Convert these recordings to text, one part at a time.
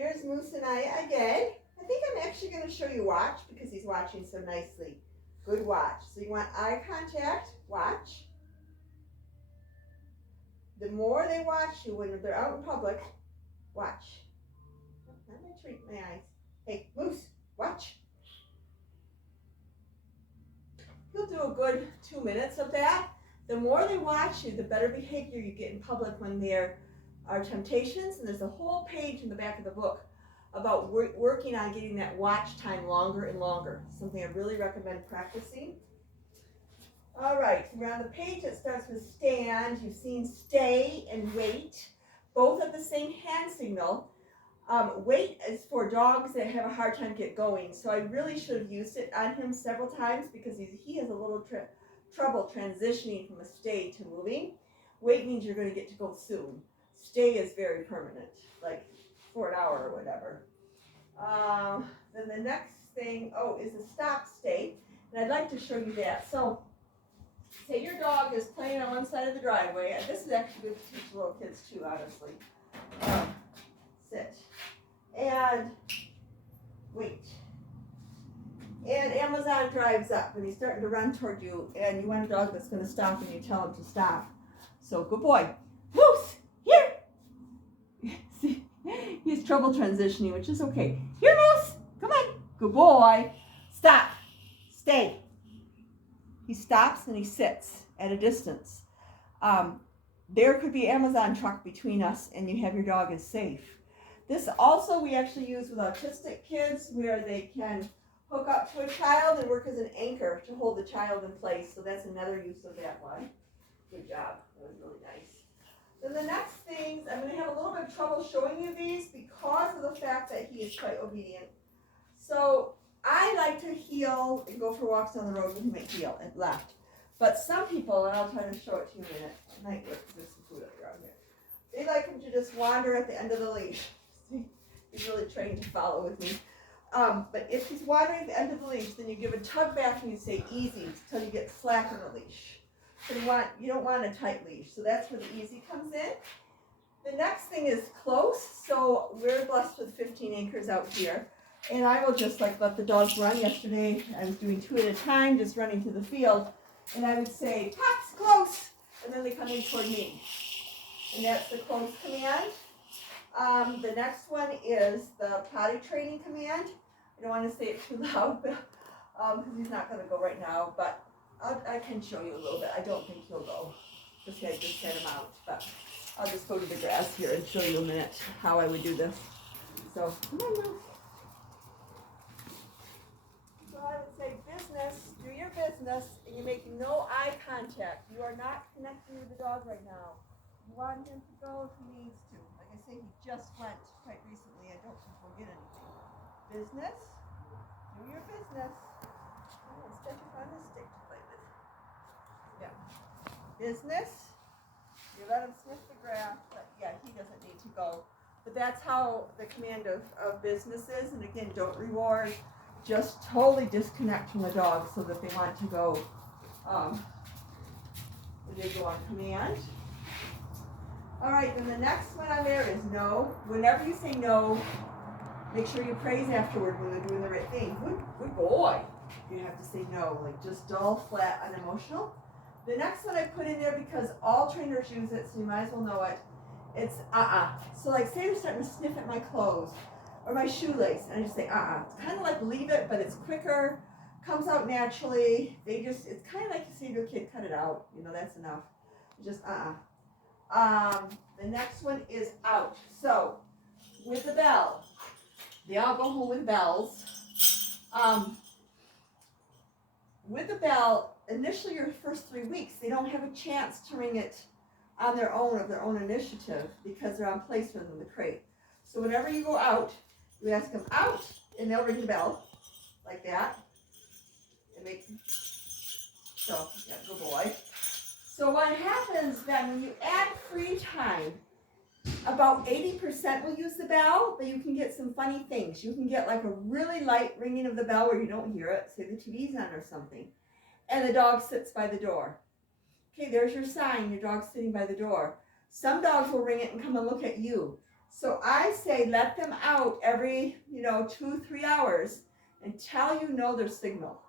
here's Moose and I again. I think I'm actually going to show you watch because he's watching so nicely. Good watch. So you want eye contact, watch. The more they watch you when they're out in public, watch. Not my treat, my eyes. Hey, Moose, watch. He'll do a good 2 minutes of that. The more they watch you, the better behavior you get in public when there are temptations. And there's a whole page in the back of the book about working on getting that watch time longer and longer. Something I really recommend practicing. All right, so we're on the page that starts with stand. You've seen stay and wait. Both have the same hand signal. Wait is for dogs that have a hard time get going. So I really should have used it on him several times because he has a little trouble transitioning from a stay to moving. Wait means you're going to get to go soon. Stay is very permanent, like for an hour or whatever. Then the next thing, is a stop stay. And I'd like to show you that. So say your dog is playing on one side of the driveway. And this is actually good to teach little kids too, honestly. Sit. And wait. And Amazon drives up and he's starting to run toward you and you want a dog that's going to stop and you tell him to stop. So good boy. Moose, here. See, he has trouble transitioning, which is okay. Here, Moose, come on. Good boy. Stop. Stay. He stops and he sits at a distance. There could be an Amazon truck between us and you have your dog is safe. This also we actually use with autistic kids where they can hook up to a child and work as an anchor to hold the child in place. So that's another use of that one. Good job. That was really nice. Then the next things, I'm going to have a little bit of trouble showing you these because of the fact that he is quite obedient. So I like to heel and go for walks on the road with him at heel and left. But some people, and I'll try to show it to you in a minute. I might look, there's some food around here. They like him to just wander at the end of the leash. He's really trained to follow with me. But if he's wandering at the end of the leash, then you give a tug back and you say easy until you get slack on the leash. So you don't want a tight leash. So that's where the easy comes in. The next thing is close. So we're blessed with 15 acres out here. And I will just let the dogs run. Yesterday I was doing 2 at a time, just running to the field. And I would say, Pops, close. And then they come in toward me. And that's the close command. The next one is the potty training command. I don't want to say it too loud because he's not going to go right now, but I can show you a little bit. I don't think he'll go because I just set him out, but I'll just go to the grass here and show you a minute how I would do this. So, come on now. So I would say business, do your business, and you're making no eye contact. You are not connecting with the dog right now. You want him to go if he needs to. Like I say, he just went quite recently. I don't think we'll get anything. Business, do your business. Oh, step on the stick to play with. Yeah. Business, you let him sniff the grass, but yeah, he doesn't need to go. But that's how the command of business is. And again, don't reward. Just totally disconnect from the dog so that they want to go when they go on command. All right, then the next one on there is no. Whenever you say no, make sure you praise afterward when they're doing the right thing. Good boy. You have to say no, like just dull, flat, unemotional. The next one I put in there because all trainers use it, so you might as well know it. It's So like say they're starting to sniff at my clothes or my shoelace, and I just say It's kind of like leave it, but it's quicker, comes out naturally. It's kind of like you say to your kid, cut it out. That's enough. Just The next one is out. So with the bell, they all go home with bells. With the bell, initially your first 3 weeks, they don't have a chance to ring it on their own of their own initiative because they're on placement in the crate. So whenever you go out, you ask them out, and they'll ring the bell like that. And good boy. So what happens then when you add free time, about 80% will use the bell, but you can get some funny things. You can get like a really light ringing of the bell where you don't hear it, say the TV's on or something, and the dog sits by the door. Okay, there's your sign, your dog's sitting by the door. Some dogs will ring it and come and look at you. So I say let them out every, 2-3 hours until you know their signal.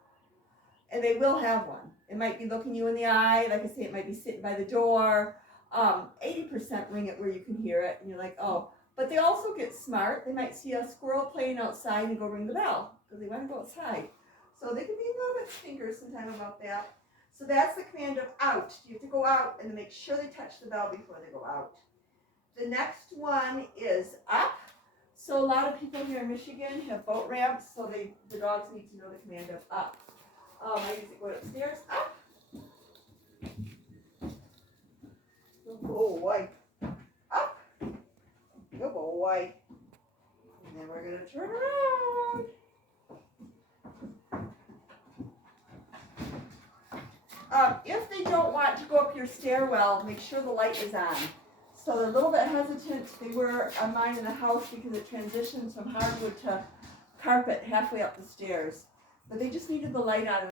And they will have one. It might be looking you in the eye. Like I say, it might be sitting by the door. 80% ring it where you can hear it. And you're like, oh. But they also get smart. They might see a squirrel playing outside and go ring the bell because they want to go outside. So they can be a little bit stinker sometimes about that. So that's the command of out. You have to go out and make sure they touch the bell before they go out. The next one is up. So a lot of people here in Michigan have boat ramps, so the dogs need to know the command of up. I use it going upstairs, up. Good boy. Up. Good boy. And then we're going to turn around. If they don't want to go up your stairwell, make sure the light is on. So they're a little bit hesitant. They were on mine in the house because it transitions from hardwood to carpet halfway up the stairs. But they just needed the light on.